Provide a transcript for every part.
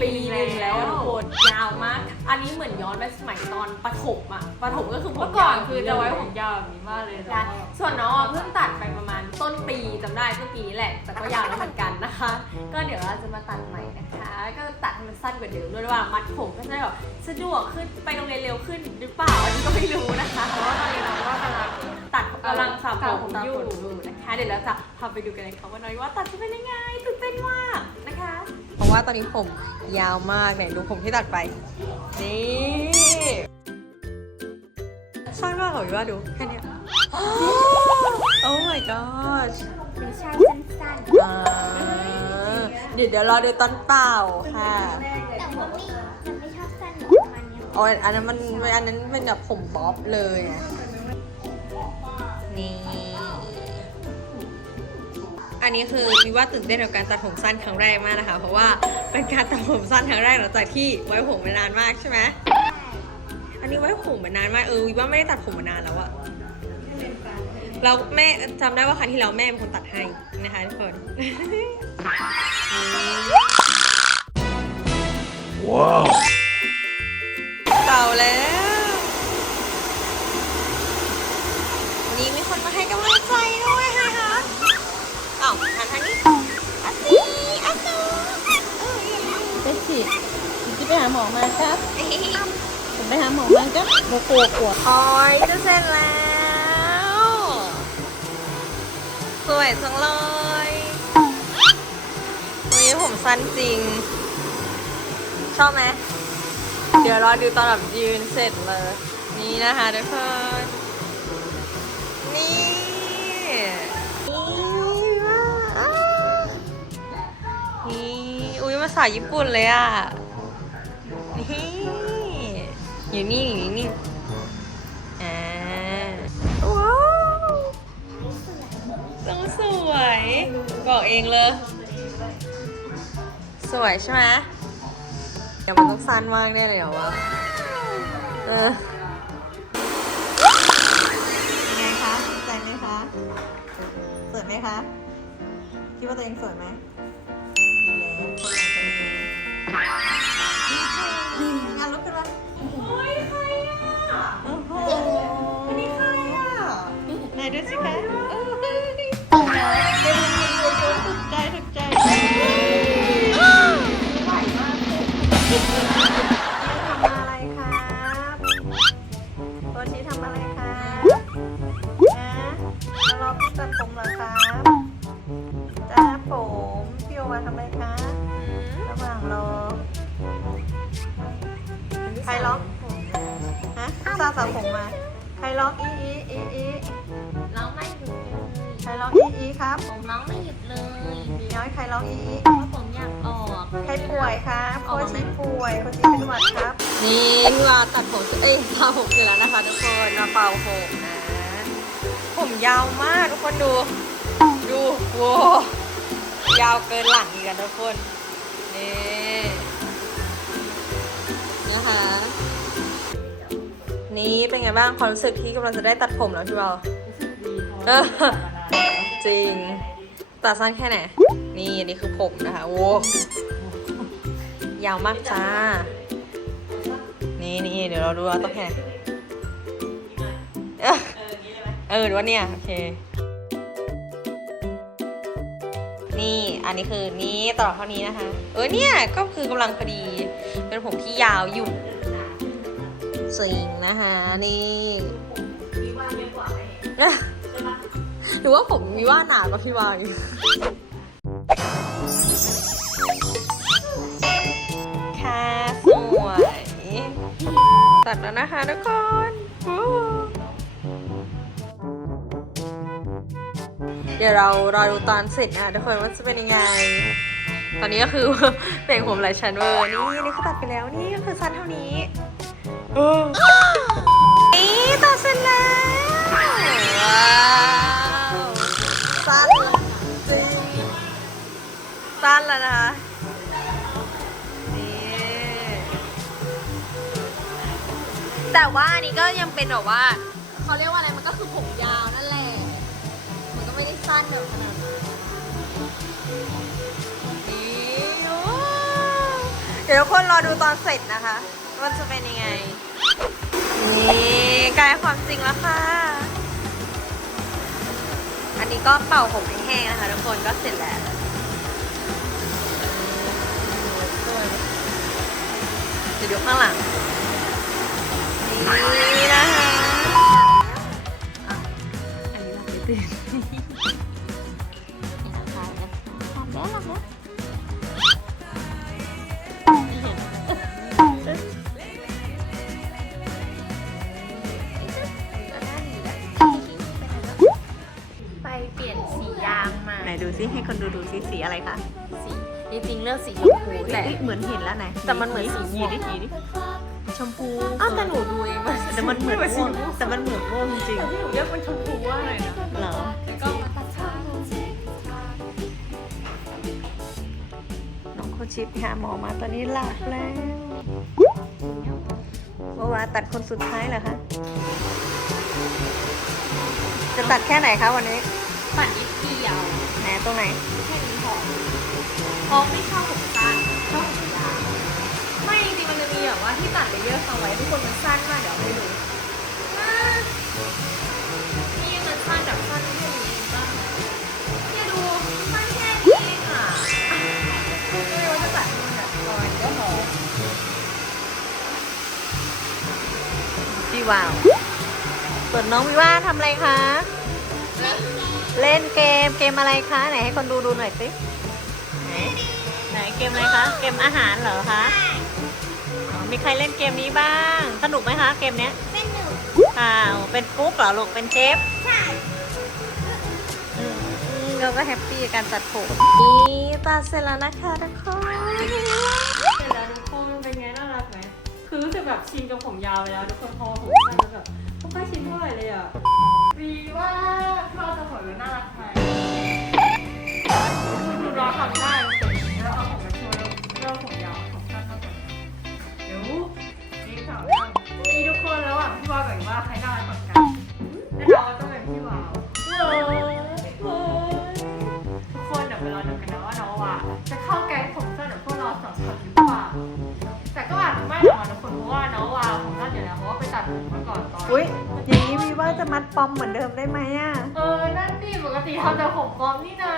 ปีปีนึงแล้วอะแล้วทุกคนยาวมาก อันนี้เหมือนย้อนไปสมัยตอนประถมอะประถมก็คือๆผมเมื่อก่อนยาวคือจะไว้ผมยาวแบบนี้มากเลยใช่ส่วนน้องอะเพิ่งตัดไปประมาณต้นปีจำได้ต้นปีนี้แหละ แต่ก็ยาวแล้วเหมือนกันนะคะ ก็เดี๋ยวเราจะมาตัดใหม่นะคะ ก็ตัดให้มันสั้นกว่าเดิมด้วยว่ามัดผมก็จะได้แบบสะดวกขึ้นไปโรงเรียนเร็วขึ้นหรือเปล่าอันนี้ก็ไม่รู้นะคะเพราะว่าตอนนี้เราก็กำลังตัดกำลังสระสระผผมมตัดอยู่ผมอยู่นะคะเดี๋ยวเราจะพาไปดูกันเลยค่ะว่าน้อยว่าตัดจะเป็นยังไงตื่นเต้นมากนะคะเพราะ ว่าตอนนี้ผมยาวมากเนี่ยดูผมที่ตัดไป นี่สั้นมากเหรอว่าดูแค่เนี้ยโอ้ my god หรือชายสั้นอ่าเดี๋ยวเดี๋ยวรอดูตอนเป่าค่ะๆแต่ว่าไม่มันไม่ชอบสั้นหรอกประมาณเนี้ยอ๋ออันนั้นมันอันนั้นเป็นแบบผมบ๊อบเลยไงนี่ อันนี้คือวิว่าตื่นเต้นกับการตัดผมสั้นครั้งแรกมากนะคะ เพราะว่าเป็นการตัดผมสั้นครั้งแรกหลังจากที่ไว้ผมมานานมากใช่ไหมอันนี้ไว้ผมมานานมากเออวิว่าไม่ได้ตัดผมมานานแล้วอะเราแม่จำได้ว่าครั้งที่แล้วแม่เป็นคนตัดให้นะคะทุกคนว้าวเก่าแล้ววันนี้มีคนมาให้กำลังใจด้วยนะคะอ้าวหันทางนี้อาซีอาซูไปฉีดจะไปหาหมอมาครับ ผมไปหาหมอมาครับโมกลัวกลัวโอ้ยจะเสร็จแล้ว สวยจังเลยวันนี้ผมสั้นจริง ชอบไหม เดี๋ยวรอดูตอนแบบยืนเสร็จเลย นี่นะคะทุกคนนี่ ภาษาญี่ปุ่นเลยอะ นี่ อยู่นี่อยู่นี่อ่าว้าวต้องสวย บอกเองเลย สวยใช่ไหมเดี๋ยวมันต้องสั้นมากแน่เลยเหรอวะ เออเป็นไงคะสนใจไหมคะ สวยไหมคะ คิดว่าตัวเองสวยไหม งานลุกขึ้นมาโอ้ยใครอะโอ้โหอันนี้ใครอะไหนดูสิคะ องอีอีครับ ผมร้องไม่หยุดเลยมีน้อยใครร้องอีอีเพราะผมอยากออกใครป่วยครับโคชีป่วยโคชีเป็นหวัดครับ นี่พี่วาตัดผมเอ้ยเป่าผมเสร็จแล้วนะคะทุกคนมาเป่าผมนะ ผมยาวมากทุกคนดู ดูโว้ยาวเกินหลังอีกอะทุกคน นี่นะคะนี่เป็นไงบ้างความรู้สึกที่กำลังจะได้ตัดผมแล้วพี่บอลเออ จริงตัดสั้นแค่ไหน นี่อันนี่คือผมนะคะโว้ยาวมากจ้า นี่นี่เดี๋ยวเราดูว่าต้องแค่ไหนเออเออหรือว่าเนี่ย โอเค นี่ อันนี้คือนี่ต่อเท่านี้นะคะ เออเนี่ย ก็คือกำลังพอดี เป็นผมที่ยาวอยู่จริงนะคะ นี่ หรือว่าผมมีว่าหนากว่าพี่วาวอยู่ค่ะสวยตัดแล้วนะคะทุกคนวู้เดี๋ยวเรารอดูตอนเสร็จนะคะทุกคนว่าจะเป็นยังไง ตอนนี้ก็คือเปลี่ยนผมหลายชั้นเวอร์นี่อันนี่คือตัดไปแล้วนี่ก็คือสั้นเท่านี้เออนี่ตัดเสร็จแล้วว้าว สั้นแล้วนะคะนี่แต่ว่าอันนี้ก็ยังเป็นแบบว่าเขาเรียกว่าอะไรมันก็คือผมยาวนั่นแหละมันก็ไม่ได้สั้นแบบขนาดนั้นนี่โอ้เดี๋ยวทุกคนรอดูตอนเสร็จนะคะว่ามันจะเป็นยังไงนี่กลายความจริงแล้วค่ะ อันนี้ก็เป่าผมให้แห้งนะคะทุกคนก็เสร็จแล้ว เดี๋ยวดูข้างหลัง นี่นะคะอะอันนี้เราไปตื่นนี่นะคะทำแล้วหรอคะไปเปลี่ยนสียางมา ไหนดูซิให้คนดูดูซิสีอะไรคะ ลือกสีชมพูแต่เอ้ยเหมือนเห็นแล้วไหนแต่มันเหมือนสีม่ยีวงดิยีดิชมพูอ้าวแต่หนูดูเองว่าแต่มันเหมือนม่วงแต่มันเหมือนม่วงจริงที่หนูเรียกเป็นชมพูว่าอะไรนะเหรอแล้วก็น้องโคชิปหาหมอมาตอนนี้หลับแล้วเมื่อวานตัดคนสุดท้ายเหรอคะจะตัดแค่ไหนคะวันนี้ปั่นนิดเดียวไหนตรงไหนแค่นี้พอ เพราะไม่ชอบผมสั้นชอบผมยาวไม่จริงๆมันจะมีแบบว่าที่ตัดเลเยอร์เขาไว้ทุกคนมันสั้นมากเดี๋ยวให้ดูนี่มันสั้นแบบสั้นแค่นี้บ้างเนี่ยดูสั้นแค่นี้เองอะก็เลยว่าจะตัดให้มันแบบประมาณนี้ก็พอพี่วาวส่วนน้องวิว่าทำอะไรคะ เล่นเกม เกมอะไรคะ ไหนให้คนดูดูหน่อยสิ ไหนไหนเกมอะไรคะเกมอาหารเหรอคะอ๋อมีใครเล่นเกมนี้บ้าง สนุกไหมคะเกมเนี้ยเป็นหนึ่งอ้าวเป็นกุ๊กเหรอลูกเป็นเชฟใช่อืมเราก็แฮปปี้กับการตัดผมนี่ตัดเสร็จแล้วนะคะทุกคนเสร็จแล้วทุกคนเป็นไงน่ารักไหมคือรู้สึกแบบชินกับผมยาวไปแล้วทุกคนพอผมสั้นแล้วแบบ จะมัดปอมเหมือนเดิมได้ไหมอะ เออ นั่นดิปกติทำแต่ผมปลอมนี่นะ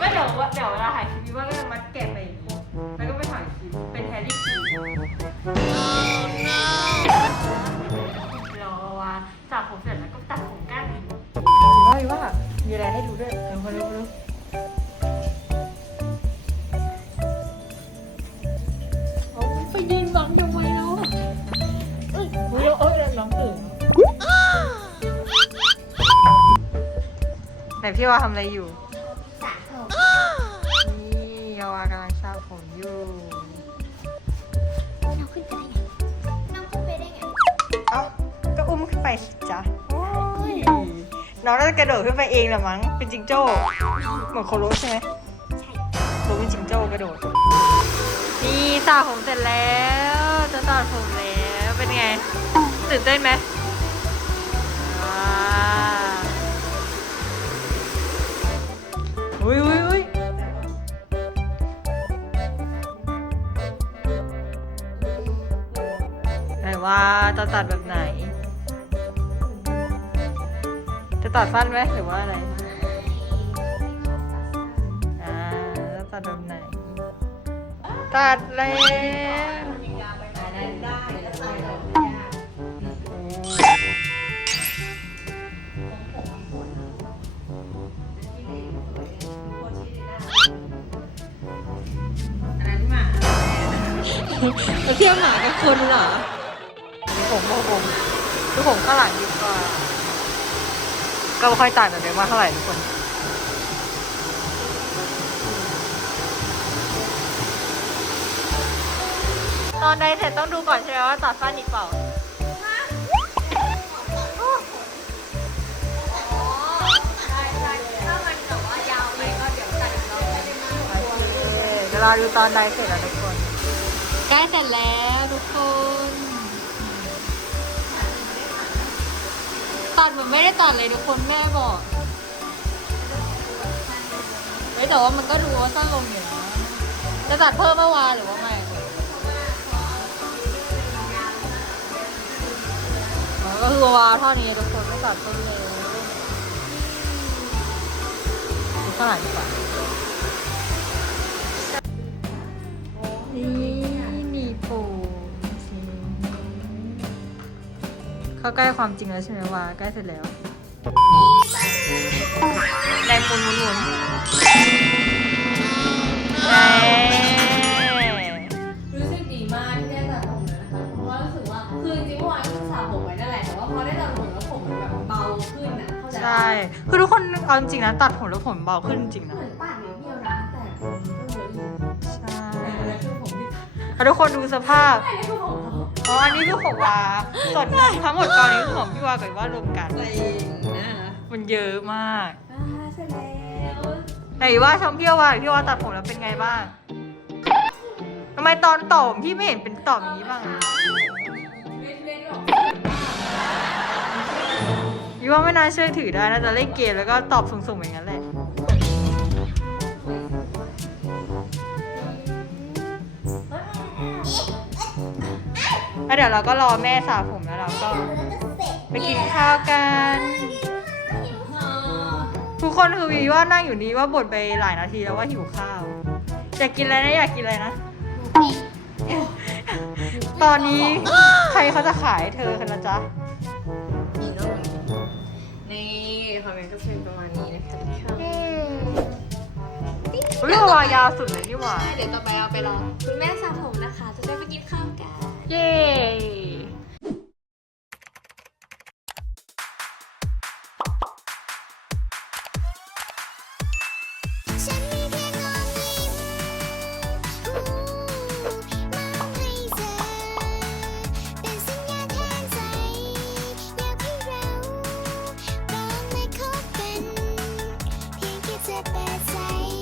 ก็เดี๋ยวว่าเดี๋ยวเวลาถ่ายคลิปวิว่าก็จะมัดแกะไปอย่างนี้แล้วก็ไปถ่ายคลิปเป็นแฮร์รี่คลิปรอว่าจับผมเสร็จแล้วก็ตัดผมก้านอีก ว่าว่ามีอะไรให้ดูด้วยเร็วเร็วเร็ว พี่ว่าทำอะไรอยู่ สระผมนี่ยาวากำลังสระผมอยู่ น้องขึ้นไปได้ไงน้องขึ้นไปได้ไงเอ้า ก็อุ้มขึ้นไปสิจ้ะโอ้ยน้องน่าจะกระโดดขึ้นไปเองแหละมั้ง เป็นจิงโจ้เหมือนโคโรใช่ไหมใช่โคโรเป็นจิงโจ้กระโดด นี่สระผมเสร็จแล้ว จะตัดผมแล้ว เป็นไง ตื่นเต้นไหม จะตัดแบบไหน จะตัดสั้นไหมหรือว่าอะไรอ่าจะตัดแบบไหน ตัดแล้วมาเที่ยวหมากับคนเหรอผมผมผมคือ ผมข้างหลังดีกว่า ก็ไม่ค่อยต่างจากเดิมมากเท่าไหร่ทุกคน ตอนใดเสร็จต้องดูก่อนใช่ไหมว่าตัดสั้นอีกเปล่าถ้ามันแบบว่ายาวไปก็เดี๋ยวตัดอีกรอบหนึ่งเดี๋ยวรอดูตอนใดเสร็จแล้วทุกคน ใกล้เสร็จแล้ว ดมันไม่ได้ตัดเลยทุกคนแม่บอกเฮ้ยแต่ว่ามันก็ดูว่าสั้นลงอยู่นะจะตัดเพิ่มเมื่อวานหรือว่าไม่ก็คือวาวเท่านี้ทุกคนไม่ตัดเพิ่มเลยข้างหลังดีกว่า เข้าใกล้ความจริงแล้วใช่ไหมว่าใกล้เสร็จแล้วแรงหมุนหมุนหมุนรู้สึกดีมากที่ได้ตัดผมแล้วนะคะ เพราะว่ารู้สึกว่าคือจริงๆเมื่อวานก็สระผมไว้นั่นแหละ แต่ว่าพอได้ตัดผมแล้วผมมันแบบเบาขึ้นอะเข้าใจปะใช่คือทุกคนเอาจริงๆนะตัดผมแล้วผมเบาขึ้นจริงๆนะเหมือนปากนิดเดียวนะแต่ผมก็เยอะอยู่ใช่แต่อันนั้นคือผมที่ตัด แล้วทุกคนดูสภาพ ไม่ได้คือผมเขา อ๋ออันนี้คือของวาส่วนทั้งหมดตอนนี้คือของพี่วากับว่ารวมกัน ตัวเองนะคะมันเยอะมาก อ่าเสร็จแล้ว ไหนว่าชมพี่วาพี่วาตัดผมแล้วเป็นไงบ้างทำไมตอนต่อผมพี่ไม่เห็นเป็นต่ออย่างนี้บ้างอะเว้นเว้นหรอกพี่ว่าไม่น่าเชื่อถือได้นะจะเล่นเกมแล้วก็ตอบสุ่มๆอย่างนั้นแหละ แล้วเดี๋ยวเราก็รอแม่สระผมแล้วเราก็ไปกินข้าวกัน ทุกคนคือวีว่านั่งอยู่นี้ว่าบ่นไปหลายนาทีแล้วว่าหิวข้าว อยากกินอะไรนะอยากกินอะไรนะ ตอนนี้ใครเขาจะขายเธอกันนะจ๊ะนี่เนาะนี่ของกันก็จะเป็นประมาณนี้นะคะทุกคนเรื่องวายาวสุดเลยนี่หว่า เดี๋ยวต่อไปเอาไปรอคุณแม่สระผมนะคะ จะได้ไปกินข้าว กันเย้